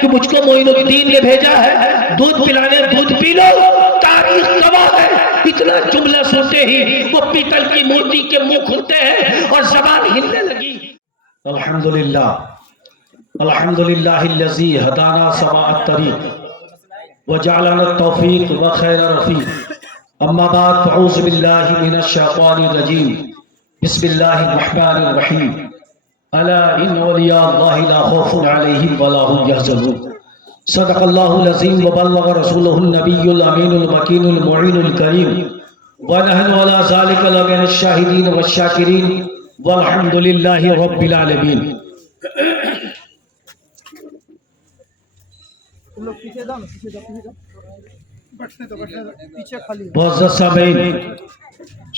کہ مجھ کو معین الدین نے بھیجا ہے دودھ پلانے، دودھ پی لو، تاریخ گواہ ہے۔ اتنا جملہ سنتے ہی وہ پیتل کی مورتی کے منہ کھلتے ہیں اور زبان ہلنے لگی۔ الحمدللہ الحمدللہ الذی ہدانا سواء الطریق وجعلنا التوفیق وخیر رفیق، اما بعد فاعوذ باللہ من الشیطان الرجیم، بسم اللہ الرحمن الرحیم، الا ان اولیاء اللہ لا خوف علیہم ولا هم یحزنون، صدق اللہ العظیم وبلغ رسولہ النبی الامین المکین المعین الکریم، ونحن علی ذلک لمن الشاہدین والشاکرین والحمد للہ رب العالمین۔ معزز سامعین،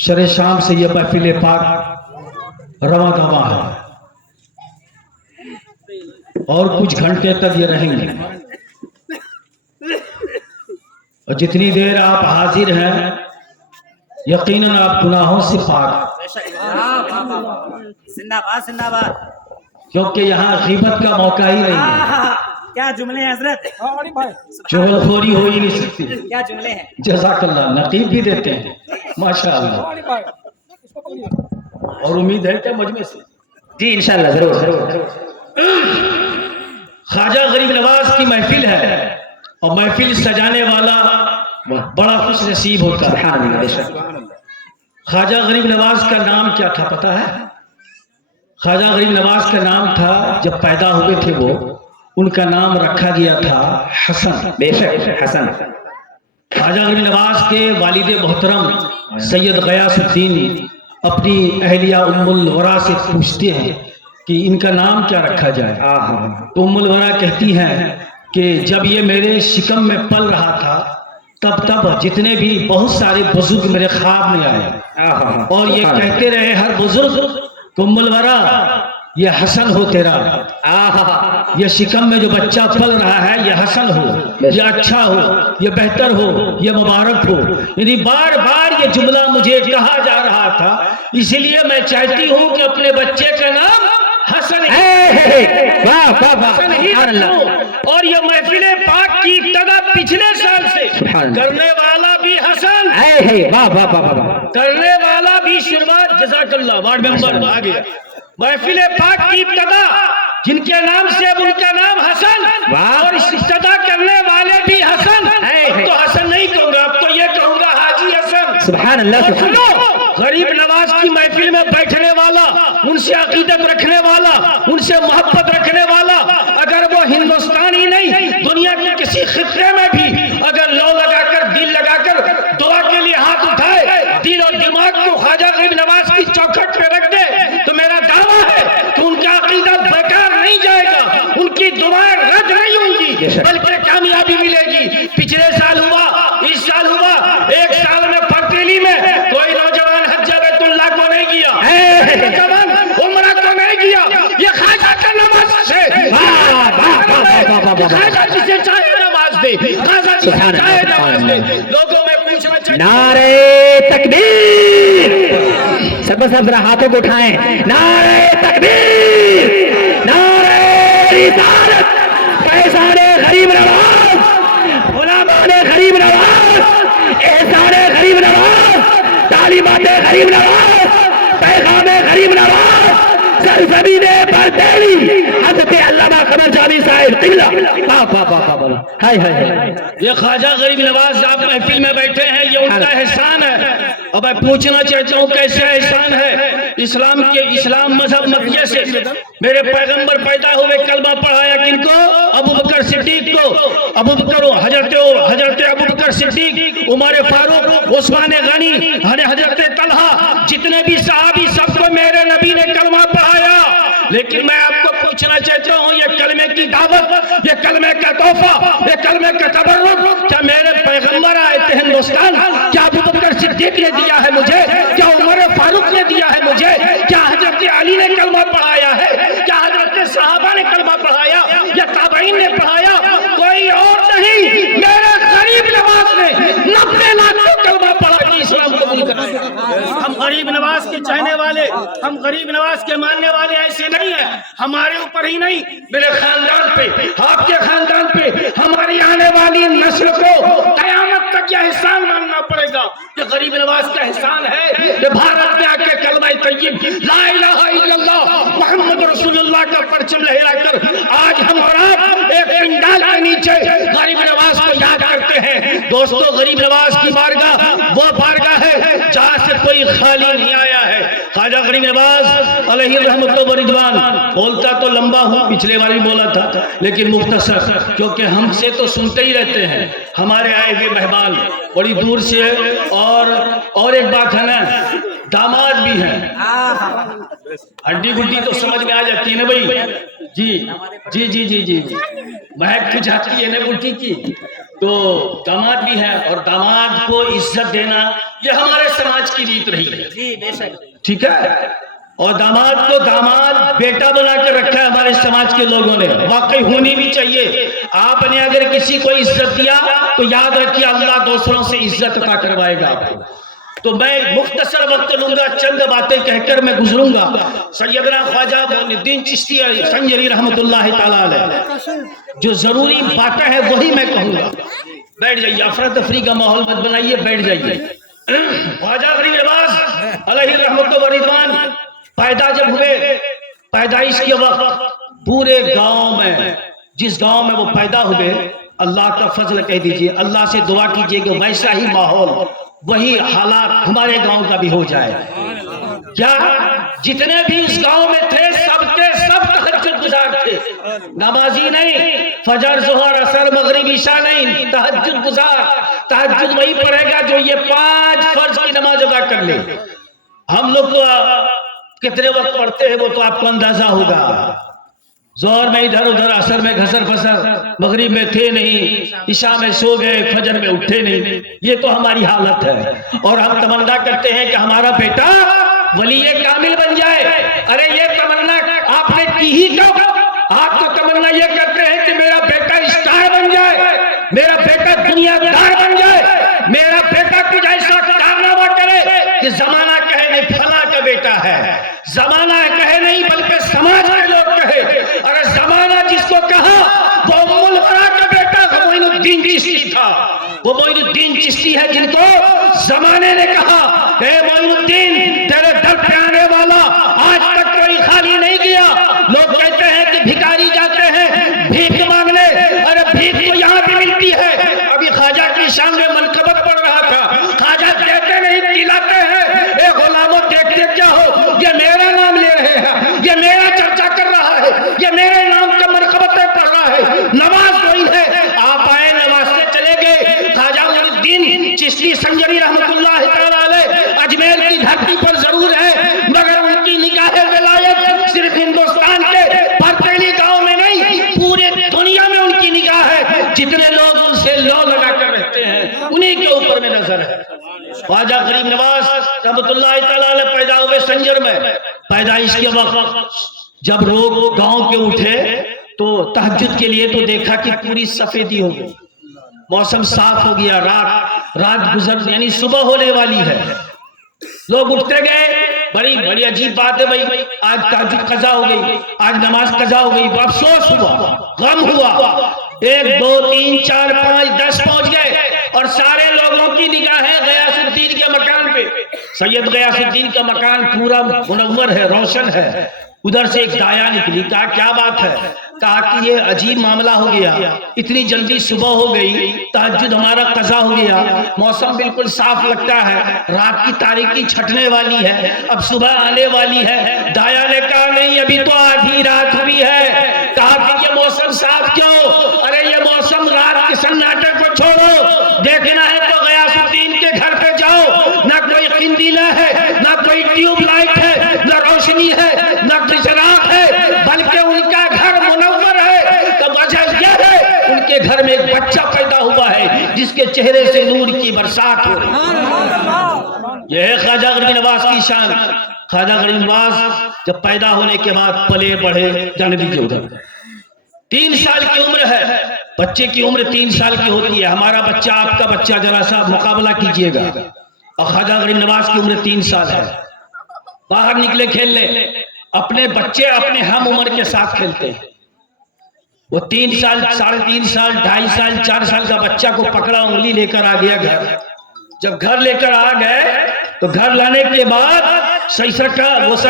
شرح شام سے یہ محفل پاک رواں دواں ہے اور کچھ گھنٹے تک یہ رہیں گے، اور جتنی دیر آپ حاضر ہیں یقیناً آپ گناہوں سے پاک، کیونکہ یہاں غیبت کا موقع ہی نہیں ہے۔ کیا جملے ہیں حضرت، چغل خوری ہو ہی نہیں سکتی۔ کیا جملے ہیں۔ جزاک اللہ، نقیب بھی دیتے ہیں ماشاءاللہ، اور امید ہے کہ مجمع سے جی انشاءاللہ ضرور۔ خواجہ غریب نواز کی محفل ہے اور محفل سجانے والا بڑا خوش نصیب ہوتا ہے۔ خواجہ غریب نواز کا نام کیا تھا پتہ ہے؟ خواجہ غریب نواز کا نام تھا، جب پیدا ہوئے تھے وہ، ان کا نام رکھا گیا تھا حسن۔ بے شک حسن۔ خواجہ غریب نواز کے والد محترم سید غیاث الدین اپنی اہلیہ ام الورا سے پوچھتے ہیں کہ ان کا نام کیا رکھا جائے، تو ام الورا کہتی ہیں کہ جب یہ میرے شکم میں پل رہا تھا تب جتنے بھی بہت سارے بزرگ میرے خواب میں آئے اور یہ کہتے رہے ہر بزرگ کہ ام الورا یہ حسن ہو تیرا، یہ شکم میں جو بچہ پل رہا ہے یہ حسن ہو، یہ اچھا ہو، یہ بہتر ہو، یہ مبارک ہو۔ یعنی بار بار یہ جملہ مجھے کہا جا رہا تھا، اسی لیے میں چاہتی ہوں کہ اپنے بچے کا نام حسن ہی رکھوں۔ اور یہ محفل پاک کی ابتدا پچھلے سال سے کرنے والا بھی حسن، کرنے والا بھی شروعات، جزاک اللہ، وارڈ ممبر آ گیا، محفل پاک کی ابتدا جن کے نام سے اب ان کا نام حسن، اور اس ابتدا کرنے والے بھی حسن۔ تو حسن نہیں کہوں گا، اب تو یہ کہوں گا حاجی حسن۔ سبحان اللہ۔ غریب نواز کی محفل میں بیٹھنے والا، ان سے عقیدت رکھنے والا، ان سے محبت رکھنے والا، اگر وہ ہندوستان ہی نہیں دنیا کے کسی خطے میں بھی اگر لو لگا کر دل لگا کر دعا کے لیے ہاتھ اٹھائے، دل اور دماغ کو خواجہ غریب نواز کی چوکھٹ پہ رکھ دے، تو میرا دعویٰ ہے کہ ان کا عقیدت بیکار نہیں جائے گا، ان کی دعائیں رد نہیں ہوں گی بلکہ کامیابی ملے گی۔ پچھلے سال ہوا، اس سال ہوا، ایک سال میں پرتیلی میں کوئی نوجوان حج بیت اللہ کو نہیں گیا، نوجوان عمرہ کو نہیں گیا، یہ خواجہ کا نماز سے، خواجہ جسے چاہے نماز دے، خواجہ جسے چاہے نماز دے۔ لوگوں میں پوچھنا چاہیے، نعرہ تکبیر، سب ذرا ہاتھوں کو اٹھائیں، نعرہ تکبیر، نعرہ رسالت، فیضان غریب نواز، غلامان غریب نواز، احسان غریب نواز، تعلیمات غریب نواز، پیغام غریب نواز، سرزمین بردیلی، حضرت علامہ قمر جاوی صاحب قبلہ۔ یہ خواجہ غریب نواز آپ محفل میں بیٹھے ہیں، یہ ان کا احسان ہے۔ اور میں پوچھنا چاہتا ہوں کیسے احسان ہے؟ اسلام مذہب مکیہ سے میرے پیغمبر پیدا ہوئے، کلمہ پڑھایا کن کو؟ ابو بکر صدیق کو، حضرت ابو بکر صدیق، عمر فاروق، عثمان غنی، حضرت طلحہ، جتنے بھی صحابی سب کو میرے نبی نے کلمہ پڑھایا۔ لیکن میں آپ کو پوچھنا چاہتا ہوں، یہ کلمے کی دعوت، یہ کلمے کا تحفہ، یہ کلمے کا تبرک کیا میرے پیغمبر آئے تھے ہندوستان؟ کیا ابو بکر صدیق نے دیا ہے مجھے؟ کیا عمر فاروق نے دیا ہے مجھے؟ کیا حضرت علی نے کلمہ پڑھایا ہے؟ کیا حضرت صحابہ نے کلمہ پڑھایا یا تابعین نے پڑھایا؟ کوئی اور نہیں، میرے غریب نواز نے 90 لاکھ کو کلمہ پڑھا کہ اسلام قبول کرا۔ ہم غریب نواز نواز کے چاہنے والے، ہم غریب نواز کے ماننے والے ایسے نہیں ہیں. ہمارے اوپر ہی نہیں، میرے خاندان پہ، آپ کے خاندان پہ، ہماری آنے والی نسل کو قیامت تک یہ احسان ماننا پڑے گا کہ غریب نواز کا احسان ہے کہ بھارت میں آ کے کلمہ طیب لا الہ الا اللہ محمد رسول اللہ کا پرچم لہرا کر آج ہم اور آپ ایک پنڈال کے نیچے غریب نواز کو یاد کرتے ہیں. دوستو، غریب نواز کی بارگاہ وہ بارگاہ ہے جہاں سے کوئی خالی نہیں آیا ہے. خواجہ غریب نواز علیہ رحمت و رضوان، بولتا تو لمبا ہوں، پچھلے بار بھی بولا تھا لیکن مختصر، کیونکہ ہم سے تو سنتے ہی رہتے ہیں. ہمارے آئے ہوئے مہمان بڑی دور سے، اور ایک بات ہے نا، داماد بھی ہیں. ہڈی گڈی تو سمجھ میں آ جاتی ہے نا بھائی. جی جی جی جی جی جی مہک کچھ آتی ہے نا بٹھی کی. تو داماد بھی ہے، اور داماد کو عزت دینا یہ ہمارے سماج کی ریت رہی ہے. ٹھیک ہے، اور داماد کو داماد بیٹا بنا کے رکھا ہے ہمارے سماج کے لوگوں نے. واقعی ہونی بھی چاہیے. آپ نے اگر کسی کو عزت دیا تو یاد رکھیے اللہ دوسروں سے عزت عطا کروائے گا آپ کو. تو میں مختصر وقت لوں گا، چند باتیں کہہ کر میں گزروں گا. سیدنا خواجہ معین الدین چشتی سنجری رحمت اللہ تعالیٰ علیہ جو ضروری باتیں ہیں وہی میں کہوں گا. بیٹھ جائیے، افراتفری کا ماحول مت بنائیے، بیٹھ جائیے. خواجہ غریب نواز علیہ رحمت و رضوان پیدا جب ہوئے، پیدائش کے وقت پورے گاؤں میں، جس گاؤں میں وہ پیدا ہوئے، اللہ کا فضل کہہ دیجئے، اللہ سے دعا کیجئے کہ ویسا ہی ماحول، وہی حالات ہمارے گاؤں کا بھی ہو جائے. کیا جتنے بھی اس گاؤں میں تھے سب کے سب تہجد گزار تھے. نمازی نہیں، فجر ظہر عصر مغرب عشاء نہیں، تہجد گزار. تہجد وہی پڑھے گا جو یہ 5 فرض کی نماز ادا کر لے. ہم لوگ تو کتنے وقت پڑھتے ہیں وہ تو آپ کو اندازہ ہوگا. ظہر میں ادھر ادھر، عصر میں گھسر پھسر، مغرب میں تھے نہیں، عشاء میں سو گئے، فجر میں اٹھے نہیں. یہ تو ہماری حالت ہے. اور ہم تمنا کرتے ہیں کہ ہمارا بیٹا ولی کامل بن جائے. ارے یہ تمنا آپ نے کی ہی کب؟ آپ تو تمنا یہ کرتے ہیں کہ میرا بیٹا اسٹار بن جائے، میرا بیٹا دنیا دار بن جائے، میرا بیٹا کچھ ایسا کارنامہ کرے کہ زمانہ کہے نہیں فلاں کا بیٹا ہے. زمانہ کہے نہیں بلکہ سماج کے لوگ کہے. ارے زمانہ جس کو کہا وہ ام الورا کا بیٹا معین الدین چشتی تھا. وہ معین الدین چشتی ہے جن کو زمانے نے کہا اے معین الدین تیرے در پہ آنے والا آج تک کوئی خالی نہیں گیا. لوگ کہتے ہیں کہ بھکاری جاتے ہیں بھیک مانگنے، ارے بھیک تو یہاں بھی ملتی ہے. ابھی خواجہ کی شان میں منقبت پڑھ رہا تھا. خواجہ کہتے نہیں دلاتے ہیں. اے غلاموں دیکھتے کیا ہو، یہ میرا نام لے رہے ہیں، یہ میرا چرچا کر رہا ہے، یہ میرے نام کا منقبتیں پڑھ رہا ہے. نواز وہی ہے. آپ آئے نواز سے چلے گئے. خواجہ معین الدین چشتی سنجری رحمت اللہ تعالیٰ علیہ اجمیر کی دھرتی پر ضرور ہے، مگر ان کی نگاہ ولایت صرف ہندوستان کے برطیلی گاؤں میں نہیں، پورے دنیا میں ان کی نگاہ ہے. جتنے لوگ ان سے لو لگا کر رہتے ہیں انہی کے اوپر میں نظر ہے. خواجہ غریب نواز رحمت اللہ تعالیٰ علیہ پیدا ہوئے سنجر میں. پیدائش کے وقت جب لوگ گاؤں کے اٹھے تو تہجد کے لیے تو دیکھا کہ پوری سفیدی ہو گئی، موسم صاف ہو گیا، رات گزر یعنی صبح ہونے والی ہے. لوگ اٹھتے گئے. بڑی عجیب بات ہے بھائی، آج تہجد قضا ہو گئی، آج نماز قضا ہو گئی. افسوس ہوا، غم ہوا. 1 2 3 4 5 10 پہنچ گئے اور سارے لوگوں کی نگاہیں غیاث الدین کے مکان پہ. سید غیاث الدین کا مکان پورا منور ہے، روشن ہے. ادھر سے ایک دایا نکلی. کہا کیا بات ہے؟ کہا کہ یہ عجیب معاملہ ہو گیا، اتنی جلدی صبح ہو گئی، تہجد ہمارا قضا ہو گیا، موسم بالکل صاف لگتا ہے، رات کی تاریکی چھٹنے والی ہے، اب صبح آنے والی ہے. دایا نے کہا نہیں، ابھی تو آدھی رات ہوئی ہے. کہا کہ یہ موسم صاف کیوں؟ ارے یہ موسم رات کے سناٹے کو چھوڑو، دیکھنا ہے تو غیاث الدین کے گھر پہ جاؤ. نہ کوئی قندیلہ ہے، نہ کوئی ٹیوب لائٹ ہے، نہ روشنی ہے، نہ چراغ ہے، بلکہ ان کا گھر منور ہے. تو وجہ یہ ہے ان کے گھر میں ایک بچہ پیدا ہوا ہے جس کے چہرے سے نور کی برسات ہو رہی ہے. یہ ہے خواجہ غریب نواز کی شان. خواجہ غریب نواز جب پیدا ہونے کے بعد پلے بڑھے، جانے دیجیے ادھر. 3 سال کی عمر ہے. بچے کی عمر 3 سال کی ہوتی ہے. ہمارا بچہ آپ کا بچہ ذرا سا مقابلہ کیجئے گا. اور خواجہ غریب نواز کی عمر 3 سال ہے. باہر نکلے کھیلنے، اپنے بچے اپنے ہم عمر کے ساتھ کھیلتے ہیں. وہ 3 سال 3.5 سال 2.5 سال 4 سال کا بچہ کو پکڑا، انگلی لے کر آ گیا گھر. جب گھر لے کر آ گئے تو گھر لانے کے بعد سرکار غوث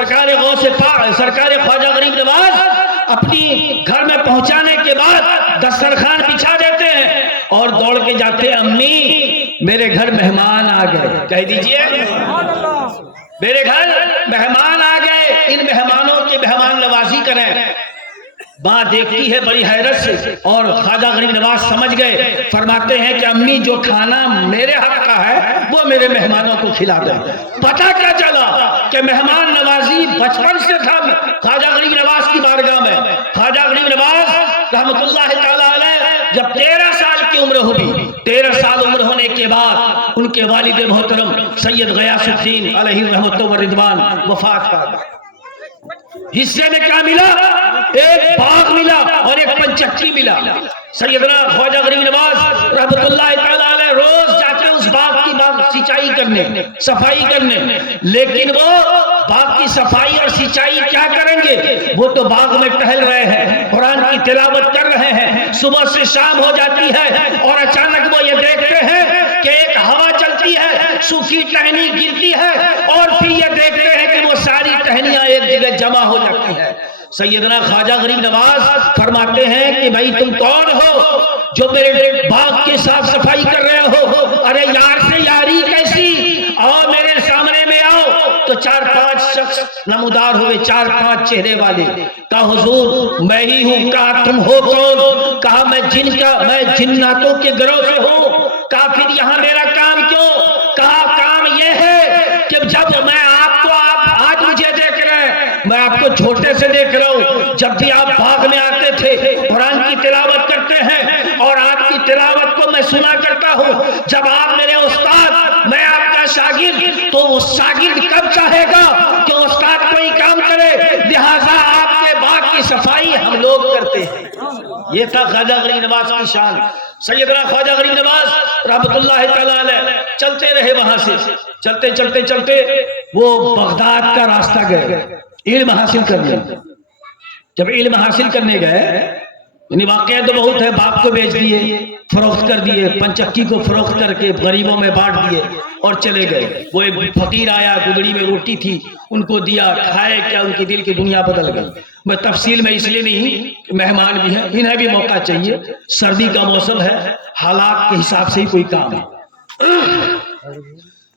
پاک سرکار خواجہ غریب نواز اپنی گھر میں پہنچانے کے بعد دسترخوان بچھا دیتے ہیں اور دوڑ کے جاتے ہیں، امی میرے گھر مہمان آ گئے. کہہ دیجئے میرے گھر مہمان آ گئے، ان مہمانوں کی مہمان نوازی کریں. ماں دیکھتی ہے بڑی حیرت سے اور خواجہ غریب نواز سمجھ گئے، فرماتے ہیں کہ امی جو کھانا میرے حق کا ہے وہ میرے مہمانوں کو کھلا دیں. پتہ کیا چلا کہ مہمان نوازی بچپن سے تھا خواجہ غریب نواز کی بارگاہ میں. خواجہ غریب نواز رحمت اللہ تعالی علیہ جب 13 سال کی عمر ہوئی، 13 سال عمر ہونے کے بعد ان کے والد محترم سید غیاث الدین علیہ رحمت و رضوان وفات پا گئے. حصے میں کیا ملا؟ ایک باغ ملا اور ایک پنچکی ملا. سیدنا خواجہ غریب نواز رحمت اللہ تعالی علیہ روز جاتے اس باغ کی سینچائی کرنے، صفائی کرنے، لیکن وہ باغ کی صفائی اور سینچائی کیا کریں گے؟ وہ تو باغ میں ٹہل رہے ہیں، قرآن کی تلاوت کر رہے ہیں. صبح سے شام ہو جاتی ہے اور اچانک وہ یہ دیکھتے ہیں کہ ایک ہوا چلتی ہے، سوکھی ٹہنی گرتی ہے اور پھر یہ دیکھتے ہیں کہ وہ ساری ٹہنیاں ایک جگہ جمع ہو جاتی ہے. سیدنا خواجہ غریب نواز فرماتے ہیں کہ بھائی تم کون ہو جو میرے باغ کی صاف صفائی کر رہے ہو؟ ارے یار سے یاری کیسی، آؤ میرے سامنے میں آؤ. تو 4-5 شخص نمودار ہوئے، 4-5 چہرے والے. کہا حضور میں ہی ہوں. کہا تم ہو کون؟ کہا میں جناتوں کے گروہ سے ہوں. کہا پھر یہاں میرا کام کیوں؟ کہا کام یہ ہے کہ جب میں آپ کو آج مجھے دیکھ رہے ہیں، میں آپ کو چھوٹے سے دیکھ رہا ہوں. جب بھی آپ باغ میں آتے تھے قرآن کی تلاوت کرتے ہیں اور آپ کی تلاوت کو میں سنا کرتا ہوں. جب آپ میرے استاد، میں آپ کا شاگرد، تو اس شاگرد کب چاہے گا کہ استاد کوئی کام کرے؟ لہٰذا آپ کے باغ کی صفائی ہم لوگ کرتے ہیں. یہ تھا خواجہ غریب نواز کی شان. سیدنا خواجہ غریب نواز رحمت اللہ تعالی علیہ چلتے رہے. وہاں سے چلتے چلتے چلتے وہ بغداد کا راستہ گئے علم حاصل کرنے. جب علم حاصل کرنے گئے، یعنی واقعہ تو بہت ہے، باپ کو بیچ دیے، فروخت کر دیے، پنچکی کو فروخت کر کے غریبوں میں بانٹ دیے اور چلے گئے. وہ ایک فقیر آیا، گدڑی میں روٹی تھی، ان کو دیا، کھائے، کیا ان کی دل کی دنیا بدل گئی. میں تفصیل میں اس لیے نہیں، مہمان بھی ہیں، انہیں بھی موقع چاہیے، سردی کا موسم ہے، حالات کے حساب سے ہی کوئی کام ہے.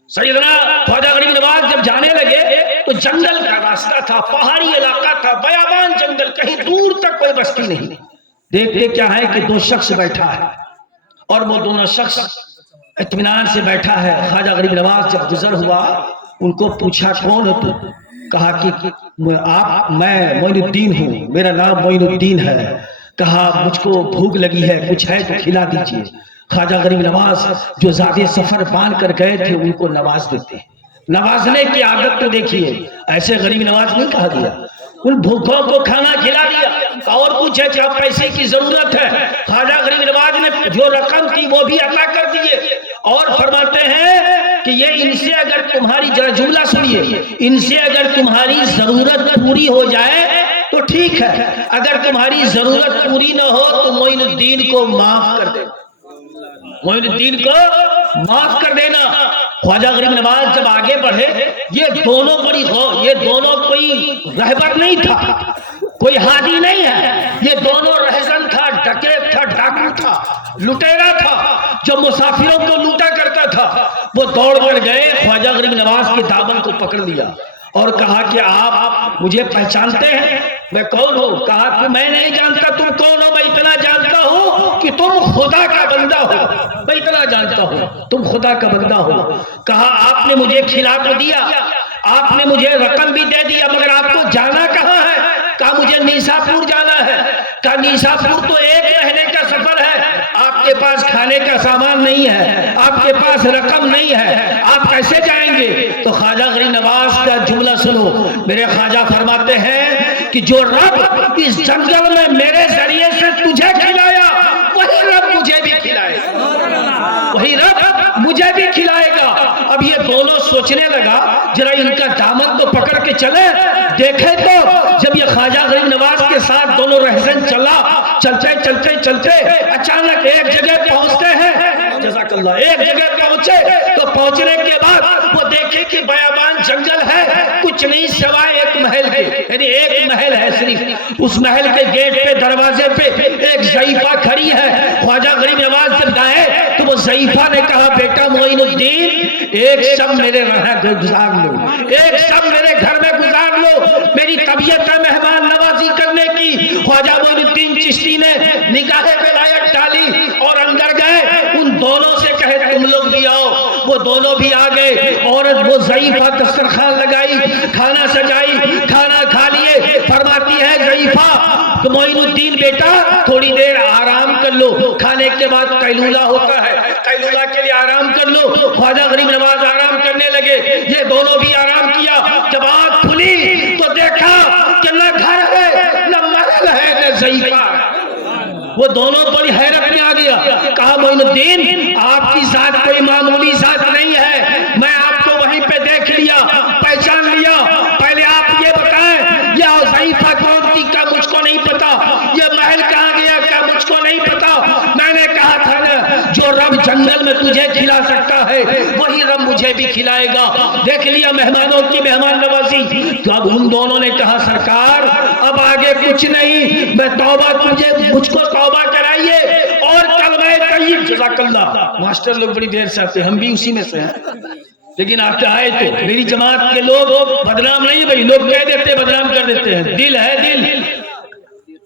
سیدنا خواجہ غریب نواز جب جانے لگے تو جنگل کا راستہ تھا، پہاڑی علاقہ تھا، بیابان جنگل، کہیں دور تک کوئی بستی نہیں. دیکھتے کیا ہے کہ 2 شخص بیٹھا ہے اور وہ دونوں شخص اطمینان سے بیٹھا ہے. خواجہ غریب نواز جب گزر ہوا ان کو پوچھا کون ہو تو؟ کہا کہ میں معین الدین ہوں، میرا نام معین الدین ہے. کہا مجھ کو بھوک لگی ہے، کچھ ہے تو کھلا دیجیے. خواجہ غریب نواز جو زیادہ سفر باندھ کر گئے تھے ان کو نواز دیتے. نوازنے کی عادت تو دیکھیے، ایسے غریب نواز نہیں کہا گیا. ان بھوکوں کو کھانا کھلا دیا اور پوچھے کہ اب پیسے کی ضرورت ہے. خواجہ غریب نواز نے جو رقم تھی وہ بھی عطا کر دیے اور فرماتے ہیں کہ یہ ان سے اگر تمہاری، ذرا جملہ سنیے، ان سے اگر تمہاری ضرورت پوری ہو جائے تو ٹھیک ہے، اگر تمہاری ضرورت پوری نہ ہو تو معین الدین کو معاف کر دینا، معین الدین کو معاف کر دینا. خواجہ غریب نواز جب آگے بڑھے، یہ دونوں کوئی رہبر نہیں تھا، کوئی ہادی نہیں ہے، یہ دونوں رہزن تھا، ڈکیت تھا، ڈاکو تھا، لٹیرا تھا جو مسافروں کو لوٹا کرتا تھا. وہ دوڑ کر گئے، خواجہ غریب نواز کے دامن کو پکڑ لیا اور کہا کہ آپ مجھے پہچانتے ہیں؟ میں کون ہوں؟ کہا کہ میں نہیں جانتا تم کون ہو، میں اتنا جانتا ہوں کہ تم خدا کا بندہ ہو، میں اتنا جانتا ہوں تم خدا کا بندہ ہو. کہا آپ نے مجھے کھلا تو دیا، آپ نے مجھے رقم بھی دے دیا، مگر آپ کو جانا کہاں ہے؟ کہا مجھے نیساپور جانا ہے. کہا نیساپور تو 1 مہینے کا سفر ہے، آپ کے پاس کھانے کا سامان نہیں ہے، آپ کے پاس رقم نہیں ہے، آپ کیسے جائیں گے؟ تو خواجہ غریب نواز کا جملہ سنو. میرے خواجہ فرماتے ہیں کہ جو رب اس جنگل میں میرے ذریعے سے تجھے کھلایا وہی رب مجھے بھی کھلائے، وہی رب مجھے بھی کھلائے گا. اب یہ دونوں سوچنے لگا ذرا ان کا دامن تو پکڑ کے چلے دیکھے تو جب یہ خواجہ غریب نواز کے ساتھ دونوں رہزن چلا چلتے چلتے چلتے اچانک ایک جگہ پہنچتے ہیں جزاک اللہ ایک جگہ پہنچے تو پہنچنے کے بعد وہ دیکھے کہ بیابان جنگل ہے کچھ نہیں سوائے ایک محل کے یعنی ایک محل ہے صرف اس محل کے گیٹ پہ دروازے پہ ایک ضعیفہ کھڑی ہے خواجہ غریب نواز جب گئے تو وہ ضعیفہ نے کہا بیٹا معین الدین ایک شب میرے گزار لو ایک شب میرے گھر میں گزار لو میری طبیعت ہے مہمان نوازی کرنے کی خواجہ معین الدین چشتی نے نگاہ ولایت ڈالی اور اندر گئے ان دونوں سے کہے تم لوگ بھی آؤ وہ دونوں بھی آ گئے عورت وہ ضعیفہ دسترخوان لگائی کھانا سجائی کھانا کھا لیے فرماتی ہے ضعیفہ تو معین الدین بیٹا تھوڑی دیر آرام کر لو کھانے کے بعد قیلولہ ہوتا ہے قیلولہ کے لیے آرام کر لو خواجہ غریب نواز آرام کرنے لگے یہ دونوں بھی آرام کیا جب آنکھ کھلی تو دیکھا کہ نہ گھر ہے نہ محل ہے نہ ضعیفہ وہ دونوں بڑی حیرت میں آ گیا کہا معین الدین آپ کی ذات کوئی معمولی ذات نہیں ہے میں آپ کو وہیں پہ دیکھ لیا پہچان لیا پہلے آپ یہ بتائیں یہ ضعیفہ کون تھی کیا مجھ کو نہیں پتا یہ محل کہاں گیا کیا مجھ کو نہیں پتا میں نے کہا تھا نا جو رب جنگل میں تجھے کھلا سکتا ہے وہی رب مجھے بھی کھلائے گا دیکھ لیا مہمانوں کی مہمان نوازی تو اب ان دونوں نے کہا سرکار اب آگے کچھ نہیں میں توبہ تجھے مجھ کو توبہ کرائیے اور کلمہ طیب جزاک اللہ ماسٹر لوگ بڑی دیر سے آتے ہم بھی اسی میں سے ہیں لیکن آپ آئے تو میری جماعت کے لوگ بدنام نہیں بھائی لوگ کہہ دیتے بدنام کر دیتے ہیں دل ہے دل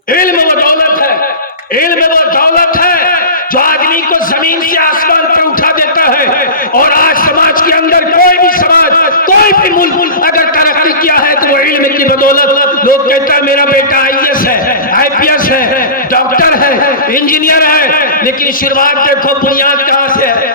علم وہ دولت ہے علم وہ دولت ہے جو آدمی کو زمین سے آسمان پر اٹھا دیتا ہے اور آج سماج کے اندر کوئی بھی سماج کوئی بھی ملک اگر ترقی کیا ہے تو وہ علم کی بدولت لوگ کہتا ہے میرا بیٹا IAS ہے IPS ہے ڈاکٹر ہے انجینئر ہے لیکن شروعات دیکھو بنیاد کہاں سے ہے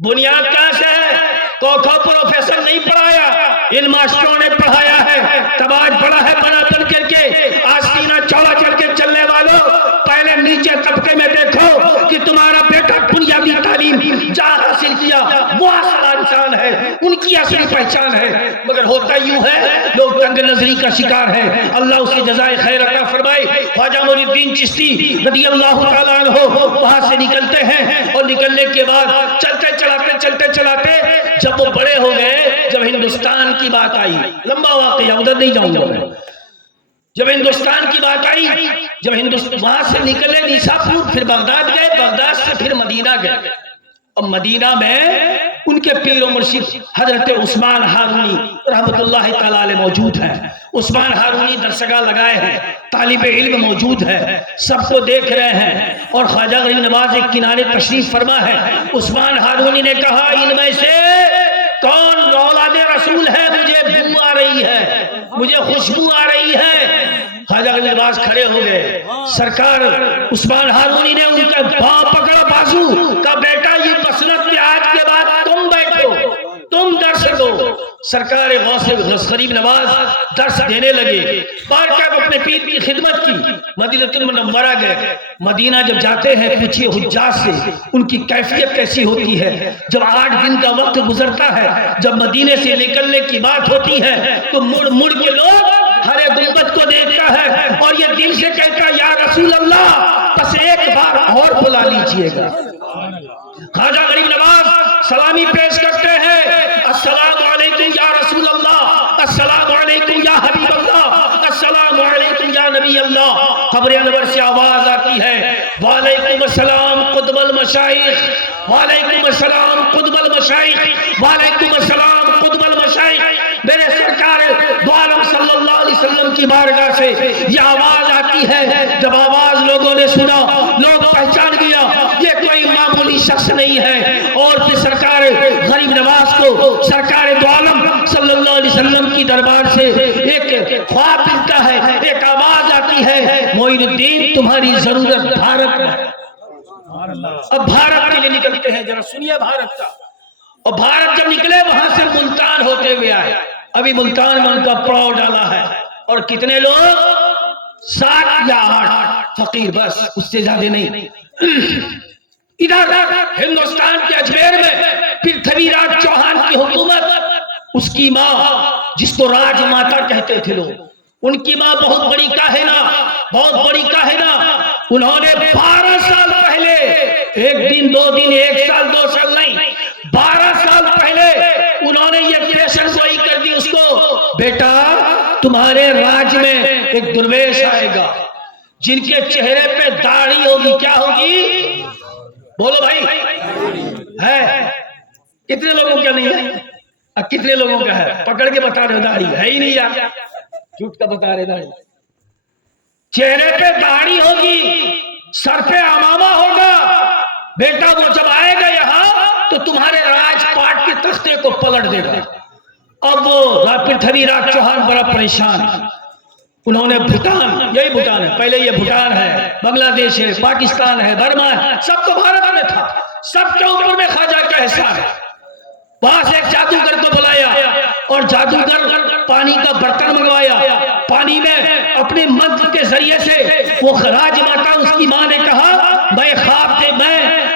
بنیاد کہاں سے ہے کوکھو پروفیسر نہیں پڑھایا ان ماسٹروں نے پڑھایا ہے تباج پڑھا ہے بنا تن کر کے آستینہ چوڑا کر کے چلنے والوں پہلے نیچے طبقے میں دیکھو کہ تمہارا بیٹا بنیادی تعلیم جہاں حاصل کیا وہ اصل انسان ہے ان کی اصلی پہچان ہے مگر ہوتا یوں ہے لوگ تنگ نظری کا شکار ہے اللہ اس کی جزائے خیر عطا فرمائے خواجہ معین الدین چشتی رضی اللہ تعالیٰ عنہ وہاں سے نکلتے ہیں اور نکلنے کے بعد چلتے چلاتے جب وہ بڑے ہو گئے جب ہندوستان کی بات آئی لمبا واقعہ ادھر نہیں جاؤں گا میں جب ہندوستان کی بات آئی جب وہاں سے نکلے نیساپور پھر بغداد گئے بغداد سے پھر مدینہ گئے اور مدینہ میں ان کے پیر و مرشد حضرت عثمان ہارونی رحمت اللہ تعالی علیہ موجود ہیں عثمان ہارونی درسگاہ لگائے ہیں طالب علم موجود ہے سب کو دیکھ رہے ہیں اور خواجہ غریب نواز ایک کنارے تشریف فرما ہے عثمان ہارونی نے کہا ان میں سے کون اولاد رسول ہے مجھے بو آ رہی ہے مجھے خوشبو آ رہی ہے خواجہ غریب نواز کھڑے ہو گئے سرکار عثمان ہارونی نے ان کا پاؤں پکڑا بازو کا بیٹا یہ مسلط کے آج کے بعد تم بیٹھو تم درس دو سرکار غوث غریب نواز درس دینے لگے بار کب اپنے پیر کی خدمت کی مدینہ المنورہ گئے مدینہ جب جاتے ہیں پوچھئے حجاج سے ان کی کیفیت کیسی ہوتی ہے جب 8 دن کا وقت گزرتا ہے جب مدینے سے نکلنے کی بات ہوتی ہے تو مڑ کے لوگ ہرے گنبد کو دیکھتا ہے اور یہ دل سے کہتا ہے یا رسول اللہ بس ایک بار اور بلا لیجئے گا خواجہ غریب نواز سلامی پیش کرتے ہیں السلام علیکم یا رسول اللہ السلام علیکم یا حبیب اللہ السلام علیکم یا نبی اللہ قبر انور سے آواز آتی ہے وعلیکم السلام قطب المشائخ وعلیکم السلام قطب المشائخ وعلیکم السلام قطب المشائخ میرے سرکار دو عالم صلی اللہ علیہ وسلم کی بارگاہ سے یہ آواز آتی ہے جب آواز لوگوں نے سنا لوگ پہچان گیا یہ کوئی معمولی شخص نہیں ہے اور پھر سرکار غریب نواز کو سرکار دو عالم صلی اللہ علیہ وسلم کی دربار سے ایک خواب ملتا ہے ایک آواز آتی ہے معین الدین تمہاری ضرورت بھارت میں اب بھارت کے لیے نکلتے ہیں ذرا سنیے بھارت کا اور بھارت جب نکلے وہاں سے ملتان ہوتے ہوئے آئے ابھی ملتان میں ان کا پڑاؤ ڈالا ہے اور کتنے لوگ 7 یا 8 فقیر بس اس سے زیادہ نہیں ادھر ہندوستان کے اجمیر میں پرتھوی راج چوہان کی حکومت، اس کی ماں جس کو راج ماتا کہتے تھے لوگ، ان کی ماں بہت بڑی کاہنہ، بہت بڑی کاہنہ، انہوں نے 12 سال پہلے، ایک دن 2 دن 1 سال 2 سال نہیں، 12 سال پہلے انہوں نے یہ پیشن گوئی کر دی اس کو، بیٹا تمہارے راج میں ایک درویش آئے گا جن کے چہرے پہ داڑھی ہوگی، کیا ہوگی؟ بولو بھائی، ہے کتنے لوگوں کا نہیں ہے؟ کتنے لوگوں کا ہے؟ پکڑ کے بتا رہے داڑھی ہے ہی نہیں یار، جھوٹ کا بتا رہے داڑھی، چہرے پہ داڑھی ہوگی، سر پہ عمامہ ہوگا، بیٹا وہ جب آئے گا یہاں تو تمہارے راج پاٹ کے تختے کو پلٹ دے گا۔ اب وہ پرتھوی راج چوہان بڑا پریشان، انہوں نے بھوٹان، یہی بھوٹان ہے، پہلے یہ بھوٹان ہے، بنگلہ دیش ہے، پاکستان ہے، برما ہے، سب تو بھارت میں تھا، سب کے اوپر میں خواجہ کا احسان ہے۔ وہاں سے ایک جادوگر کو بلایا اور جادوگر پانی کا برتن منگوایا، پانی میں اپنے منتر کے ذریعے سے وہ راج ماتا، اس کی ماں نے کہا میں خواب دے،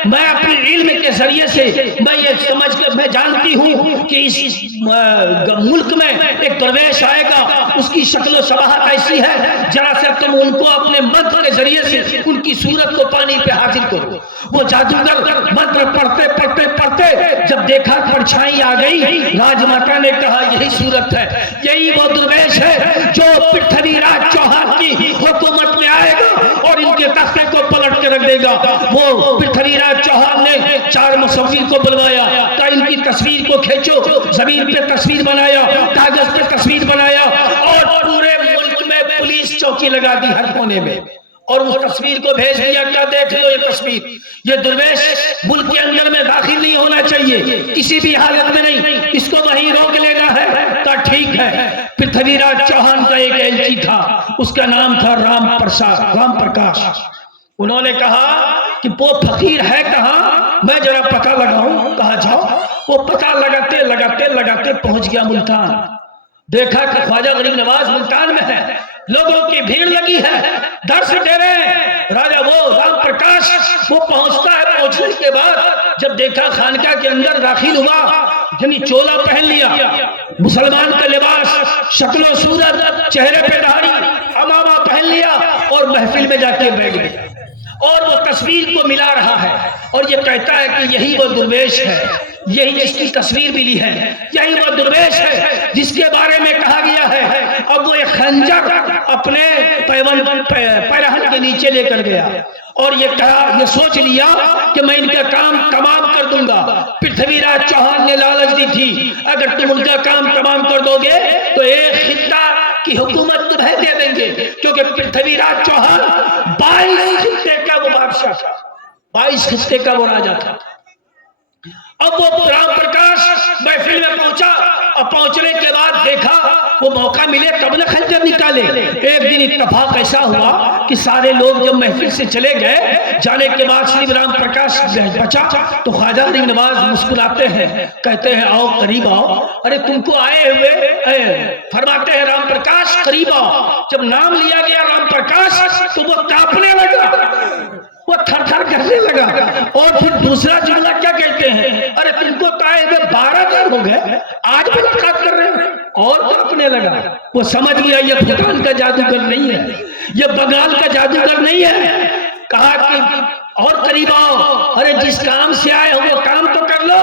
میں اپنے علم کے ذریعے سے میں یہ سمجھ کے میں جانتی ہوں کہ اس ملک میں ایک درویش آئے گا، اس کی شکل و شباہت ایسی ہے، ذرا سے تم ان کو اپنے منتر کے ذریعے سے ان کی صورت کو پانی پہ حاضر کرو۔ وہ جادوگر منتر پڑھتے پڑھتے پڑھتے جب دیکھا پرچھائی آ گئی، راج ماتا نے کہا یہی صورت ہے، یہی وہ درویش ہے جو پرتھوی راج چوہان کی حکومت میں آئے گا اور ان کے تختے کو پلٹ کے رکھ دے گا۔ وہ پرتھوی راج چوہان نے 4 مصور کو بلوایا، کہا ان کی تصویر کو کھینچو، زمین پہ تصویر بنایا، کاغذ پہ تصویر بنایا اور پورے ملک میں پولیس چوکی لگا دی ہر کونے میں، اور اس تصویر کو بھیج دیا، کیا دیکھ لو یہ تصویر، یہ درویش ملک کے اندر میں داخل نہیں ہونا چاہیے کسی بھی حالت میں نہیں، اس کو وہیں روک لینا ہے۔ کہا ٹھیک ہے۔ پرتھوی راج چوہان کا ایک ایلچی تھا، اس کا نام تھا رام پرکاش، انہوں نے کہا کہ وہ فقیر ہے کہاں، میں ذرا پتہ لگاؤں، کہا جاؤ۔ وہ پتہ لگاتے لگاتے لگاتے پہنچ گیا ملتان، دیکھا کہ خواجہ غریب نواز ملتان میں ہے، لوگوں کی بھیڑ لگی ہے، درس دے رہے ہیں، راجہ وہ رام پرکاش وہ پہنچتا ہے، پہنچنے کے بعد جب دیکھا خانقاہ کے اندر داخل ہوا، یعنی چولا پہن لیا، مسلمان کا لباس، شکل و صورت، چہرے پہ داڑھی، عمامہ پہن لیا اور محفل میں جا کے بیٹھ گیا، اور وہ تصویر کو ملا رہا ہے اور یہ کہتا ہے کہ یہی وہ درویش ہے، یہی جس کی تصویر ملی ہے، یہی وہ درویش ہے جس کے بارے میں کہا گیا ہے۔ اب وہ ایک خنجر اپنے پیرہن کے نیچے لے کر گیا اور یہ کہا، یہ سوچ لیا کہ میں ان کا کام تمام کر دوں گا۔ پرتھوی راج چوہان نے لالچ دی تھی، اگر تم ان کا کام تمام کر دو گے تو ایک خطہ کی حکومت تمہیں دے دیں گے، کیونکہ پرتھوی راج چوہان 22 خطے کا وہ بادشاہ تھا، 22 خطے کا وہ راجہ تھا۔ اب وہ رام پرکاش محفل میں پہنچا اور پہنچنے کے بعد دیکھا وہ موقع ملے تب نہ خنجر نکالے۔ ایک دن اتفاق ایسا ہوا کہ سارے لوگ جب محفل سے چلے گئے، جانے کے بعد صرف رام پرکاش بچا تو خواجہ غریب نواز مسکراتے ہیں، کہتے ہیں آؤ قریب آؤ۔ ارے تم کو آئے ہوئے، فرماتے ہیں رام پرکاش قریب آؤ۔ جب نام لیا گیا رام پرکاش تو وہ کانپنے لگا، وہ تھر تھر کرنے لگا، اور پھر دوسرا جملہ کیا کہتے ہیں، ارے تم کو آئے ہوئے 12 دن ہو گئے، آج ملاقات کر رہے ہیں، اور کانپنے لگا۔ وہ سمجھ گیا یہ بھوٹان کا جادوگر نہیں ہے، یہ بنگال کا جادوگر نہیں ہے۔ کہا کہ اور قریب آؤ، ارے جس کام سے آئے ہو وہ کام تو کر لو۔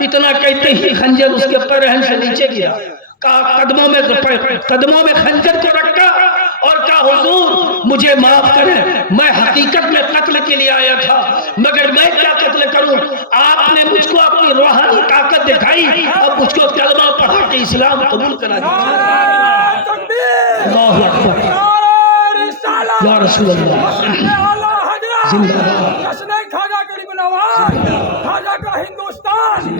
اتنا کہتے ہی خنجر اس کے پیرہن سے نیچے گرا، کہا قدموں میں خنجر کو رکھا اور کہا حضور مجھے معاف کریں، میں حقیقت میں قتل کے لیے آیا تھا، مگر میں کیا قتل کروں، آپ نے مجھ کو اپنی روحانی طاقت دکھائی، اب مجھ کو کلمہ پڑھا کے اسلام قبول کرا دیا۔ اللہ اکبر، یا رسول اللہ، زندہ باد خواجہ غریب نواز، خواجہ کا ہندوستان،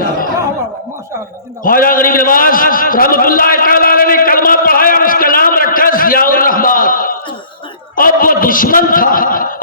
خواجہ غریب نواز رحمت اللہ تعالیٰ علیہ نے کلمہ پڑھایا، اس کا نام رکھا ضیاء الرحمن۔ اب وہ دشمن تھا،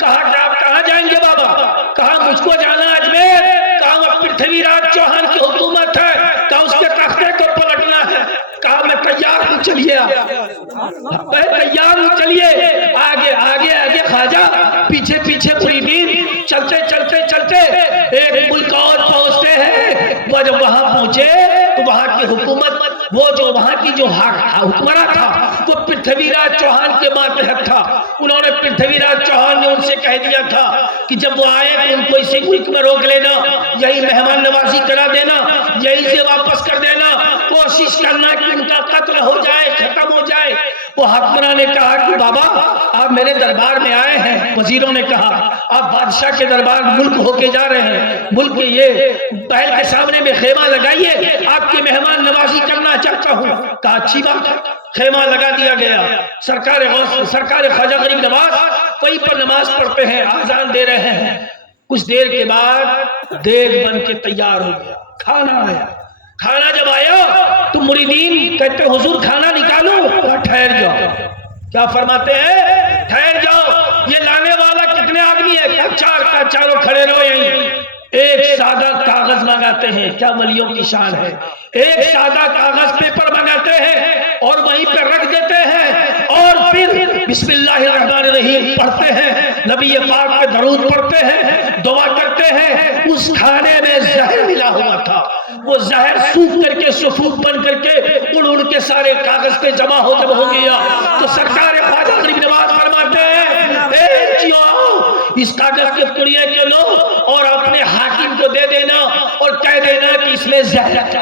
کہا کہ آپ کہاں جائیں گے بابا؟ کہا مجھ کو جانا اجمیر۔ کہا وہ پرتھوی راج چوہان کی حکومت ہے، کہا اس کے تختے کو پلٹنا ہے۔ کہا میں تیار ہوں، چلیے آپ، میں تیار ہوں، چلیے۔ آگے آگے آگے خواجہ، پیچھے پیچھے مریدین، چلتے چلتے چلتے وہ جو وہاں کی جو حکمراں تھا وہ پرتھوی راج چوہان کے ماتحت تھا. انہوں نے پرتھوی راج چوہان نے ان سے کہہ دیا تھا کہ جب وہ آئے تو ان کو اسی ملک میں روک لینا, یہی مہمان نوازی کرا دینا, یہی سے واپس کر دینا, کوشش کرنا کہ ان کا قتل ہو جائے, ختم ہو جائے. وہ حکمراں نے کہا کہ بابا آپ میرے دربار میں آئے ہیں. وزیروں نے کہا آپ بادشاہ کے دربار ملک ہو کے جا رہے ہیں, ملک کے یہ محل کے سامنے میں خیمہ لگائیے, آپ کی مہمان نوازی کرنا چاہتا ہوں. کہا اچھی بات ہے. خیمہ لگا دیا گیا. سرکار خواجہ غریب نواز وہیں پر نماز پڑھتے ہیں, اذان دے رہے ہیں. کچھ دیر کے بعد دیگ بن کے تیار ہو گیا, کھانا آیا. کھانا جب آیا تو مریدین کہتے حضور کھانا نکالو. کہا ٹھہر جاؤ. کیا فرماتے ہیں؟ ٹھہر جاؤ. یہ لانے والا کتنے آدمی ہے؟ کہا چار. کا چاروں کھڑے رہو یہیں. ایک سادہ کاغذ منگاتے ہیں. کیا ولیوں کی شان ہے. ایک سادہ کاغذ پیپر منگاتے ہیں اور وہیں پہ رکھ دیتے ہیں اور پھر بسم اللہ الرحمن الرحیم پڑھتے ہیں, نبی پاک پہ درود پڑھتے ہیں, دعا کرتے ہیں. اس کھانے میں زہر ملا ہوا تھا. وہ زہر سوکھ کر کے صفوف بن کر کے اڑ کے سارے کاغذ پہ جمع ہو گیا. تو سرکار خواجہ غریب نواز فرماتے ہیں اے جیو اس کاغذ کے ٹکڑے کے لو اور اپنے حاکم کو دے دینا اور کہہ دینا کہ اس میں زہر ہے.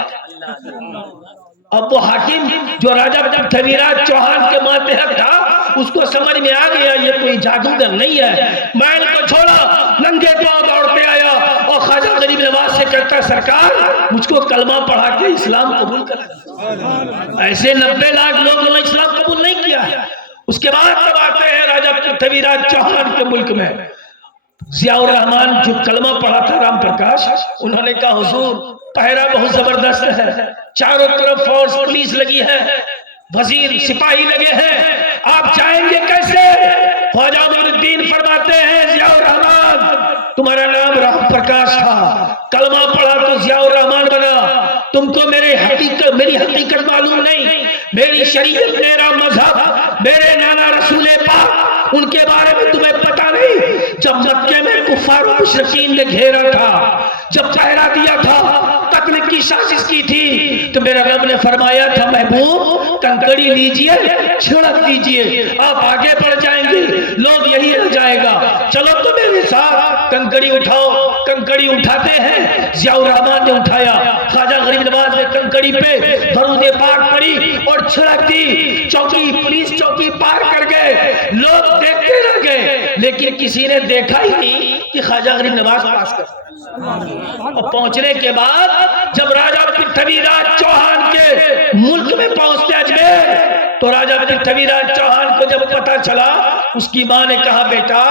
اب وہ حاکم جو راجہ پرتھوی راج چوہان کے ماتحت تھا اس کو سمجھ میں آ گیا یہ کوئی جادوگر نہیں ہے. محل کو چھوڑا, ننگے پاؤں دوڑتے آیا اور خواجہ غریب نواز سے کہتا سرکار مجھ کو کلمہ پڑھا کے اسلام قبول کر. ایسے 90 لاکھ لوگوں نے اسلام قبول نہیں کیا. اس کے بعد تب آتے ہیں راجہ پرتھوی راج چوہان کے ملک میں. ضیاء الرحمن جو کلمہ پڑھا تھا رام پرکاش, انہوں نے کہا حضور پہرا بہت زبردست ہے, چاروں طرف فورس پولیس لگی ہے, وزیر سپاہی لگے ہیں, آپ جائیں گے کیسے؟ خواجہ معین الدین فرماتے ہیں ضیاء الرحمن تمہارا نام رام پرکاش تھا, کلمہ پڑھا تو ضیاء الرحمن بنا. تم کو میری حقیقت معلوم نہیں. میری شریعت, میرا مذہب, میرے نانا رسول پاک ان کے بارے میں تمہیں پتہ نہیں. جب مکے میں کفار و مشرکین نے گھیرا تھا, جب پہرا دیا تھا, قتل کی سازش کی تھی, تو میرا رب نے فرمایا تھا محبوب کنکڑی لیجئے, چھڑک دیجئے, آپ آگے بڑھ جائیں گے, لوگ یہی رہ جائے گا. چلو تو میرے ساتھ کنکڑی اٹھاؤ. کنکڑی اٹھاتے ہیں. ضیاء الرحمن نے اٹھایا, خواجہ غریب نواز نے کنکڑی پہ درود پاک پڑھی اور چھڑک دی. چوکی پولیس چوکی پار کر گئے, لوگ دیکھتے رہ گئے, لیکن کسی نے دیکھا ہی نہیں کہ خواجہ غریب نواز پاس کر. اور پہنچنے کے بعد جب راجہ پرتھوی راج چوہان کے ملک میں پہنچتے اجمیر, تو راجہ پرتھوی راج چوہان کو جب پتہ چلا, اس کی ماں نے کہا بیٹا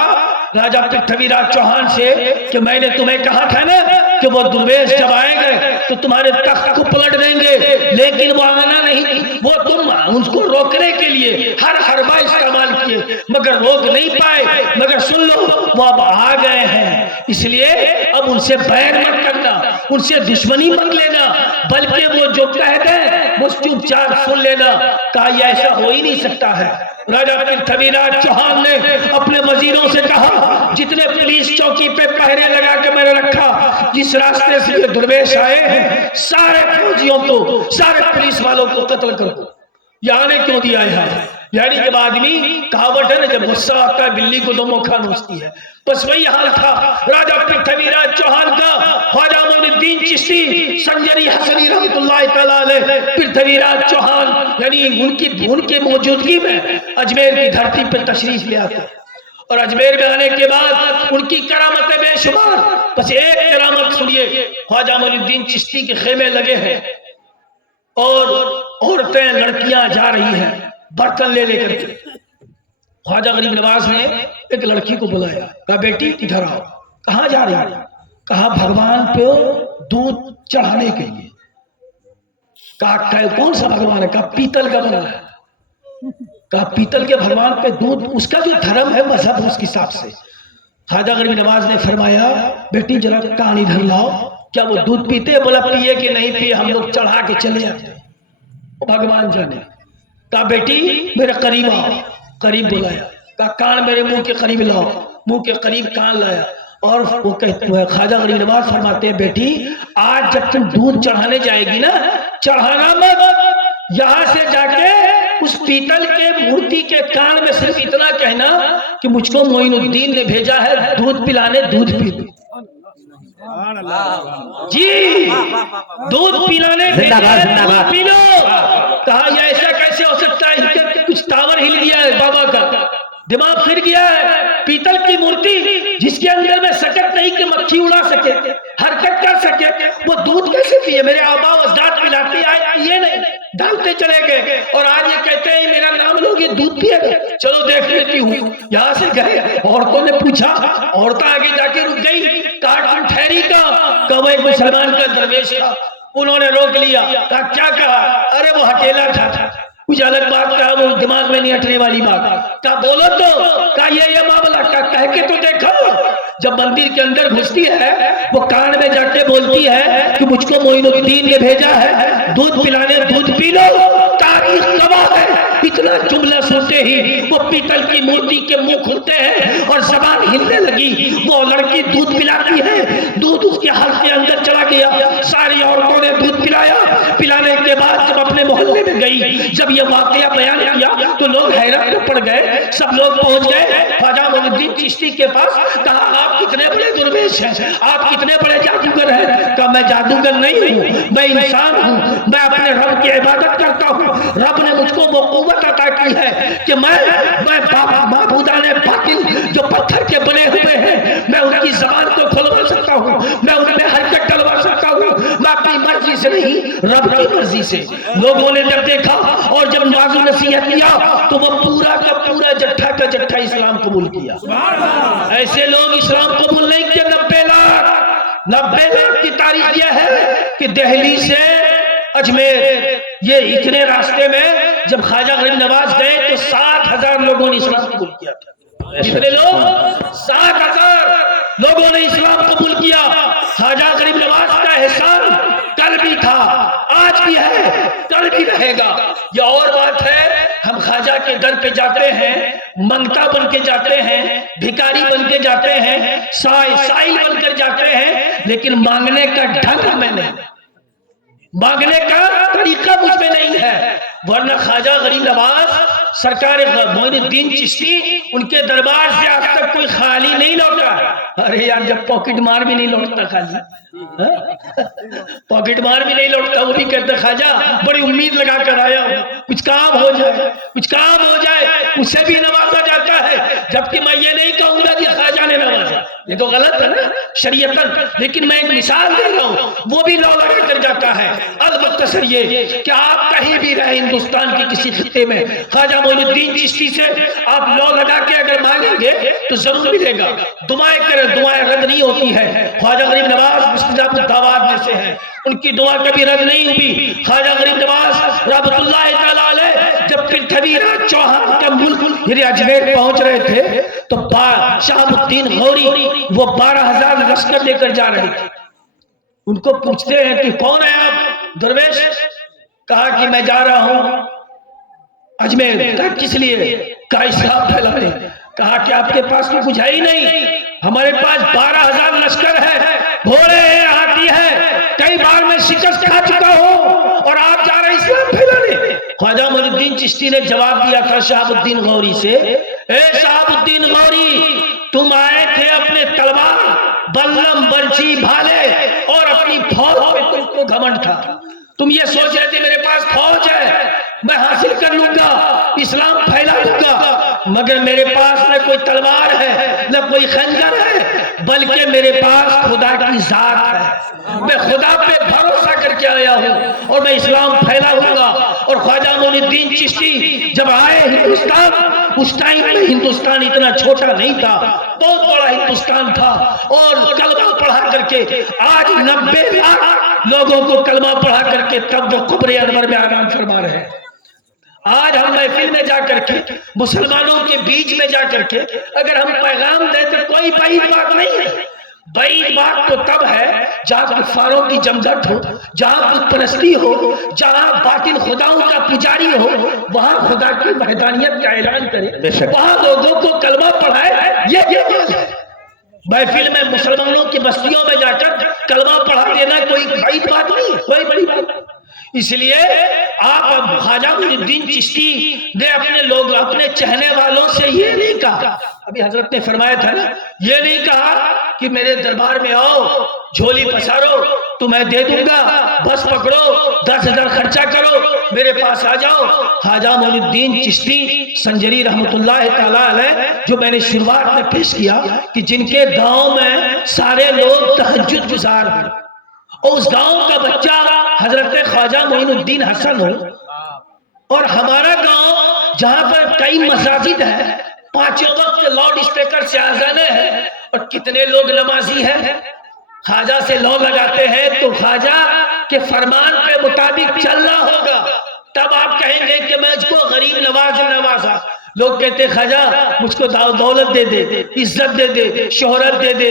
راجہ پرتھوی راج چوہان سے کہ میں نے تمہیں کہا تھا نا کہ وہ درویش جب آئیں گے تو تمہارے تخت کو پلٹ دیں گے, لیکن وہ آنا نہیں. وہ تم ان کو روکنے کے لیے ہر حربہ استعمال کیے مگر روک نہیں پائے. مگر سن لو وہ اب آ گئے ہیں, اس لیے اب ان سے بیر مت کرنا, ان سے دشمنی مت لینا, بلکہ وہ جو کہہ دیں وہ چپ چاپ سن لینا. کہا یہ ایسا ہو ہی نہیں سکتا ہے. راجہ پرتھوی راج چوہان نے اپنے وزیروں سے کہا جتنے پولیس چوکی پہ پہرے لگا کے میں نے رکھا, جس راستے سے یہ درویش آئے ہیں سارے فوجیوں کو, سارے پولیس والوں کو قتل کر دو. یہ آنے کیوں دیا ہے؟ یعنی جب آدمی کہاوت ہے نا جب غصہ آتا ہے بلی کو دو موقع نوچتی ہے, بس وہی حال تھا راجہ پرتھوی راج چوہان کا. خواجہ معین الدین چشتی سنجری حسنی رحمۃ اللہ تعالیٰ علیہ پرتھوی راج چوہان یعنی ان کی موجودگی میں اجمیر کی دھرتی پہ تشریف لے آتے, اور اجمیر میں آنے کے بعد ان کی کرامتیں بے شمار. بس ایک کرامت سنیے, خواجہ معین الدین چشتی کے خیمے لگے ہیں اور عورتیں لڑکیاں جا رہی ہیں برتن لے کر کے. خواجہ غریب نواز نے ایک لڑکی کو بلایا, کہا بیٹی ادھر آؤ. کہاں جا رہی ہے؟ کہا بھگوان پہ دودھ چڑھانے کے لیے. کہا کون سا بھگوان ہے؟ کہا پیتل کا بنا ہے. کہا پیتل کے بھگوان پہ دودھ, اس کا جو دھرم ہے مذہب اس کے حساب سے. خواجہ غریب نواز نے فرمایا بیٹی ذرا کان ادھر لاؤ, کیا وہ دودھ پیتے؟ بولا پیے کہ نہیں پیے, ہم لوگ چڑھا کے چلے آتے, وہ بھگوان جانے. کہا بیٹی میرے قریب آؤ. قریب بلایا, کہا کان میرے منہ کے قریب لاؤ. منہ کے قریب کان لایا, اور وہ کہتے ہیں خواجہ غریب نواز فرماتے ہیں بیٹی آج جب تم دودھ چڑھانے جائے گی نا, چڑھانا مت, یہاں سے جا کے اس پیتل کے مورتی کے کان میں صرف اتنا کہنا کہ مجھ کو معین الدین نے بھیجا ہے دودھ پلانے، دودھ پی لو جی، دودھ پلانے دودھ پی لو۔ کہا یہ ایسا کیسے ہو سکتا ہے؟ کچھ ٹاور ہل گیا ہے بابا کا، دماغ پھر گیا ہے۔ پیتل کی مورتی جس کے اندر میں سکت نہیں کہ مکھی اڑا سکے، حرکت کر سکے، وہ دودھ کیسے پیے؟ میرے آبا و اجداد پلاتے آئے، یہ نہیں ڈالتے چلے گئے، اور آج یہ کہتے ہیں میرا نام لوگ یہ دودھ پیے گا، چلو دیکھ لیتی ہوں۔ یہاں سے گئے، عورتوں نے پوچھا، عورتیں آگے جا کے رک گئی، کہا ٹھہری کا، کہ وہ ایک مسلمان کا درویش تھا۔ انہوں نے روک لیا، کہا کیا کہا؟ ارے وہ اکیلا تھا، کچھ الگ بات کہا، وہ دماغ میں نہیں ہٹنے والی بات کہا، بولو تو، کہا یہ معاملہ، کہہ کے تو دیکھو۔ جب مندر کے اندر گھستی ہے، وہ کان میں جا کے بولتی ہے کہ مجھ کو معین الدین نے بھیجا ہے دودھ پلانے، دودھ پی لو۔ تاریخ گواہ ہے، اتنا جملہ سنتے ہی وہ پیتل کی مورتی کے منہ کھلتے ہیں اور زبان ہلنے لگی۔ وہ لڑکی دودھ پلاتی ہے، دودھ اس کے حلق کے اندر چلا گیا، ساری عورتوں نے دودھ پلایا۔ پلانے کے بعد جب اپنے محلے میں گئی، جب یہ واقعہ بیان کیا تو لوگ حیرت میں پڑ گئے، سب لوگ پہنچ گئے خواجہ معین الدین چشتی کے پاس۔ کہا آپ کتنے بڑے درویش ہیں، آپ کتنے بڑے جادوگر ہیں؟ کہا میں جادوگر نہیں ہوں، میں انسان ہوں، میں اپنے رب کی عبادت کرتا ہوں۔ رب نے مجھ کو وہ قوت عطا کی ہے کہ میں معبودان باطل جو پتھر کے بنے ہوئے ہیں، میں ان کی زبان کو کھلوا سکتا ہوں، میں ان میں حرکت ڈلوا سکتا ہوں، میں اپنی مرضی سے نہیں، رب کی مرضی سے۔ لوگوں نے جب دیکھا اور جب نواز و نصیحت کیا تو وہ پورا کا پورا جٹھا کا جٹھا اسلام قبول کیا۔ ایسے لوگ اسلام قبول نہیں کیا 90 لاکھ کی تاریخ یہ ہے کہ دہلی سے اجمیر یہ اتنے راستے میں جب خواجہ غریب نواز گئے تو 60,000 لوگوں نے اسلام قبول کیا تھا۔ اتنے لوگ 60,000 لوگوں نے اسلام قبول کیا۔ خواجہ غریب نواز کا احسان کل بھی تھا، آج بھی ہے، کل بھی رہے گا۔ یہ اور بات ہے، ہم خواجہ کے در پہ جاتے ہیں، منگتا بن کے جاتے ہیں، بھکاری بن کے جاتے ہیں، سائل بن کر جاتے ہیں، لیکن مانگنے کا ڈھنگ ہمیں نہیں، مانگنے کا طریقہ مجھ میں نہیں ہے۔ ورنہ خواجہ غریب نواز سرکار معین الدین چشتی ان کے دربار سے آج تک کوئی خالی نہیں لوٹا۔ ارے یار جب پاکٹ مار بھی نہیں لوٹتا، خالی پاکٹ مار بھی نہیں لوٹتا، وہ بھی کہتا خواجہ بڑی امید لگا کر آیا ہوں، کچھ کام ہو جائے، کچھ کام ہو جائے، اسے بھی نوازا جاتا ہے۔ جبکہ میں یہ نہیں کہوں گا کہ خواجہ نے نوازا، یہ تو غلط ہے نا شریعتاً، لیکن میں ایک مثال دے رہا ہوں، وہ بھی لو لگا کر جاتا ہے۔ البتہ یہ کہ آپ کہیں بھی رہے ہندوستان کی کسی خطے میں، خواجہ معین الدین چشتی سے آپ لو لگا کے اگر مانگیں گے تو ضرور ملے گا۔ دعائیں کریں، دعائیں رد نہیں ہوتی ہے۔ خواجہ غریب نواز مستجاب الدعوات میں سے ہیں، ان کی دعا کبھی رد نہیں ہوئی۔ خواجہ غریب نواز رحمۃ اللہ تعالی علیہ جب پرتھوی راج چوہان کا ملک یعنی اجمیر پہنچ رہے تھے تو شہاب الدین غوری وہ 12,000 لشکر لے کر جا رہے تھے۔ ان کو پوچھتے ہیں کہ کون ہے آپ درویش؟ کہا کہ میں جا رہا ہوں اجمیر۔ کہا کس لیے؟ کہا اسلام پھیلانے۔ کہا کہ آپ کے پاس تو کچھ ہے ہی نہیں، ہمارے پاس 12,000 لشکر ہے، گھوڑے ہیں، ہاتھی ہے، کئی بار میں شکست کھا چکا ہوں اور آپ جا رہے اسلام پھیلانے۔ خواجہ معین الدین چشتی نے جواب دیا تھا شہاب الدین غوری سے، اے شہاب الدین غوری، تم آئے تھے اپنے تلوار، بلم، برچھی، بھالے اور اپنی فوج پہ تم کو گھمنڈ تھا، تم یہ سوچ رہے تھے میرے پاس فوج ہے، میں حاصل کر لوں گا، اسلام پھیلا لوں گا، مگر میرے پاس نہ کوئی تلوار ہے نہ کوئی خنجر ہے، بلکہ میرے پاس خدا کی ذات ہے، میں خدا پہ بھروسہ کر کے آیا ہوں اور میں اسلام پھیلاؤں گا۔ اور خواجہ معین الدین چشتی جب آئے ہندوستان، اس ٹائم میں ہندوستان اتنا چھوٹا نہیں تھا، بہت بڑا ہندوستان تھا، اور کلمہ پڑھا کر کے آج 90 لاکھ لوگوں کو کلمہ پڑھا کر کے تب وہ قبر انور میں آرام فرما رہے ہیں۔ آج ہم محفل میں جا کر کے مسلمانوں کے بیچ میں جا کر کے اگر ہم پیغام دیں تو کوئی بعید بات نہیں ہے۔ بعید بات تو تب ہے جہاں کفاروں کی جمگھٹ ہو، جہاں بت پرستی ہو، جہاں باطل خداؤں کا پجاری ہو، وہاں خدا کی وحدانیت کا اعلان کرے، وہاں لوگوں کو کلمہ پڑھائے، یہ بات ہے۔ محفل میں مسلمانوں کی بستیوں میں جا کر کلمہ پڑھا دینا کوئی بعید بات نہیں ہے، کوئی بڑی بات نہیں۔ اس لیے آپ خواجہ معین الدین چشتی نے اپنے لوگ اپنے چہنے والوں سے یہ نہیں کہا، ابھی حضرت نے فرمایا تھا نا، یہ نہیں کہا کہ میرے دربار میں آؤ جھولی پسارو تو میں دے دوں گا، بس پکڑو 10,000 خرچہ کرو میرے پاس آ جاؤ۔ خواجہ معین الدین چشتی سنجری رحمت اللہ تعالیٰ علیہ جو میں نے شروعات میں پیش کیا کہ جن کے گاؤں میں سارے لوگ تہجد گزار ہیں، اور اس گاؤں کا بچہ حضرت خواجہ معین الدین حسن ہو، اور ہمارا گاؤں جہاں پر کئی مساجد ہیں، 5 وقت لاؤڈ اسپیکر سے آذانیں ہیں، اور کتنے لوگ نمازی ہیں، خواجہ سے لو لگاتے ہیں تو خواجہ کے فرمان کے مطابق چلنا ہوگا، تب آپ کہیں گے کہ میں اس کو غریب نوازا۔ لوگ کہتے خواجہ مجھ کو دولت دے دے، عزت دے دے، شہرت دے دے،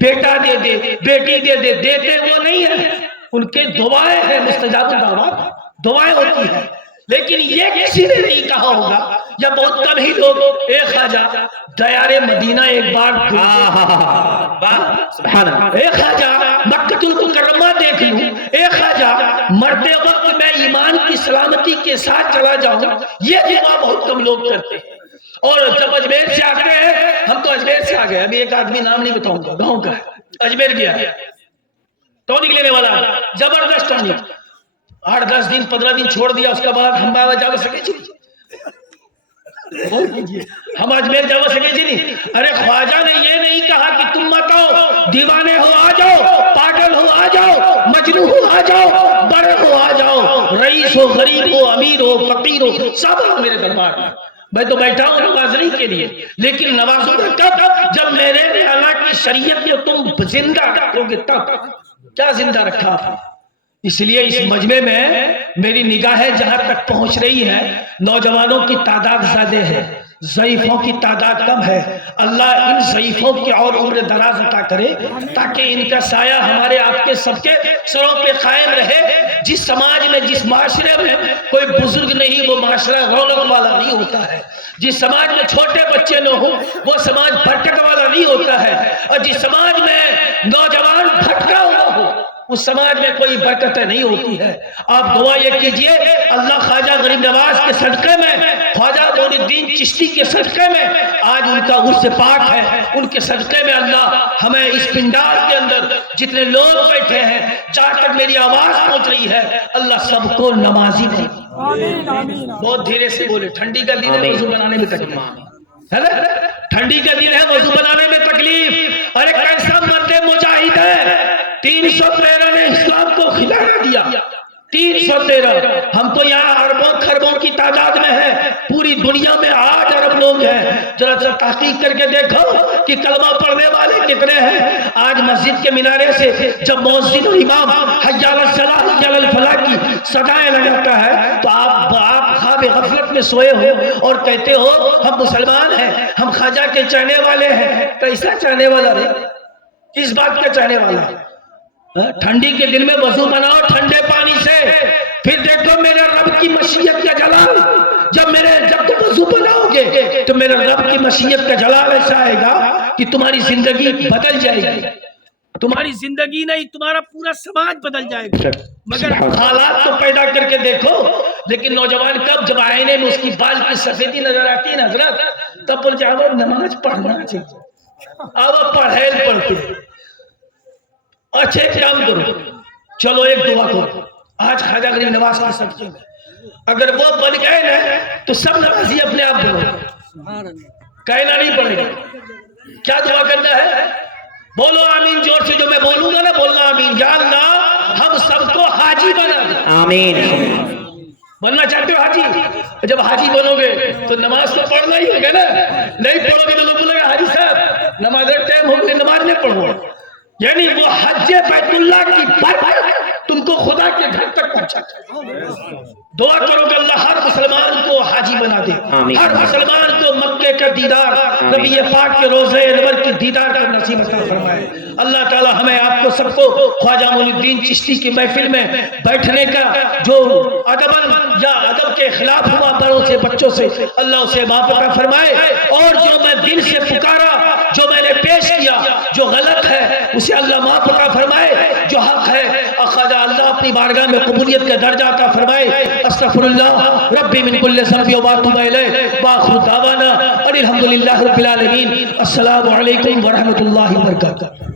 بیٹا دے دے، بیٹی دے دے، دیتے وہ نہیں ہیں، ان کے دعائیں ہیں، مستجاب الدعوات دعائیں ہوتی ہیں، لیکن یہ کسی نے نہیں کہا ہوگا، یا بہت کم ہی لوگ اے خواجہ دیار مدینہ ایک بار اے خواجہ مکہ المکرمہ دیکھ لوں، اے خواجہ مرتے وقت میں ایمان کی سلامتی کے ساتھ چلا جاؤں، یہ دعا بہت کم لوگ کرتے ہیں۔ اور جب اجمیر سے آتے ہیں، ہم تو اجمیر سے آگئے، ابھی ایک آدمی نام نہیں بتاؤں گا، گاؤں کا ہے، اجمیر گیا ٹونک لینے والا، زبردست ٹونک، 8-10 دن 15 دن چھوڑ دیا، اس کے بعد ہم بابا جا سکے جی، ہم اجمیر جا سکے جی نہیں۔ ارے خواجہ نے یہ نہیں کہا کہ تم مت آؤ، دیوانے ہو آ جاؤ، پاگل ہو آ جاؤ، مجنون ہو آ جاؤ، بڑے ہو آ جاؤ، رئیس ہو، غریب ہو، امیر ہو، فقیر ہو، سب آؤ میرے دربار میں، میں تو بیٹھا ہوں نوازنے کے لیے، لیکن نوازوں گا کب؟ جب میرے اللہ کی شریعت میں تم زندہ رکھو گے تب۔ کیا زندہ رکھا آپ نے؟ اس لیے اس مجمع میں میری نگاہیں جہاں تک پہنچ رہی ہے، نوجوانوں کی تعداد زیادہ ہے، ضعیفوں کی تعداد کم ہے۔ اللہ ان ضعیفوں کی اور عمر دراز عطا کرے تاکہ ان کا سایہ ہمارے آپ کے سب کے سروں پہ قائم رہے۔ جس سماج میں، جس معاشرے میں کوئی بزرگ نہیں، وہ معاشرہ رونق والا نہیں ہوتا ہے۔ جس سماج میں چھوٹے بچے نہ ہوں، وہ سماج برکت والا نہیں ہوتا ہے۔ اور جس سماج میں نوجوان بھٹکا ہوا ہو، اس سماج میں کوئی برکتیں نہیں ہوتی ہے۔ آپ دعا یہ کیجئے، اللہ خواجہ غریب نواز کے صدقے میں، خواجہ معین الدین چشتی کے صدقے میں، آج ان کا عرس پاک ہے، ان کے صدقے میں اللہ ہمیں اس پنڈال کے اندر جتنے لوگ بیٹھے ہیں، جہاں تک میری آواز پہنچ رہی ہے، اللہ سب کو نمازی دے۔ بہت دھیرے سے بولے، ٹھنڈی کا دن ہے، وضو بنانے میں تکلیف ہے نا؟ ٹھنڈی کا دن ہے، وضو بنانے میں تکلیف، اور ایک ایسا مرد مجاہد ہے، 313 نے اسلام کو کھلانا دیا، 313۔ ہم تو یہاں اربوں خربوں کی تعداد میں ہے، پوری دنیا میں 8 ارب لوگ ہیں۔ ذرا تحقیق کر کے دیکھو کہ کلمہ پڑھنے والے کتنے ہیں۔ آج مسجد کے منارے سے جب مؤذن اور امام حی علی الصلاۃ حی علی الفلاح کی صدائیں لگاتا ہے تو آپ خواب غفلت میں سوئے ہو اور کہتے ہو ہم مسلمان ہیں، ہم خواجہ کے چاہنے والے ہیں۔ کیسا چاہنے والا ہے؟ کس بات کا چاہنے والا ہے؟ ٹھنڈی کے دن میں وضو بناؤ ٹھنڈے پانی سے، پھر دیکھو میرے رب کی مشیت کا جلال۔ جب تم وضو بناؤ گے تو میرے رب کی مشیت کا جلال ایسا آئے گا کہ تمہاری زندگی بدل جائے گی، تمہاری زندگی نہیں، تمہارا پورا سماج بدل جائے گا۔ مگر حالات تو پیدا کر کے دیکھو۔ لیکن نوجوان کب جب آئینے میں اس کی بال کی سفیدی نظر آتی ہے حضرت، تب بولتے ہیں اب نماز پڑھنا چاہیے، اب پڑھیل پڑھتے۔ اچھے کام کرو، چلو ایک دعا کرو، آج خواجہ غریب نواز کے صدقے میں اگر وہ بن گئے نا تو سب نمازی اپنے آپ بنو، کہنا نہیں پڑے گا۔ کیا دعا کرنا ہے؟ بولو آمین زور سے، جو میں بولوں گا نا بولنا آمین۔ یا اللہ ہم سب کو حاجی بنا دے۔ آمین۔ بننا چاہتے ہو حاجی؟ جب حاجی بنو گے تو نماز تو پڑھنا ہی ہوگا نا، نہیں پڑھو گے تو لوگ بولے گا حاجی صاحب نماز ٹائم ہو گئی، نماز نہیں پڑھو۔ یعنی وہ حج بیت اللہ کی برکت تم کو خدا کے گھر تک پہنچا۔ دعا کرو کہ اللہ ہر مسلمان کو حاجی بنا دے، ہر مسلمان کو مکے کا دیدار، نبی پاک کے روضہ انور کی دیدار کا نصیب عطا فرمائے۔ اللہ تعالی ہمیں آپ کو سب کو خواجہ معین الدین چشتی کی محفل میں بیٹھنے کا جو ادب کے خلاف ہوا بڑوں سے بچوں سے، اللہ اسے معاف عطا فرمائے، اور جو میں دل سے پکارا، جو میں نے پیش کیا جو غلط ہے اسے اللہ معاف عطا فرمائے، جو حق ہے خواجہ اللہ اپنی بارگاہ میں قبولیت کا درجہ عطا فرمائے. استغفراللہ ربی من کل ذنب و اتوب الیہ وآخر دعوانا ان الحمدللہ رب العالمین. السلام علیکم ورحمۃ اللہ وبرکاتہ.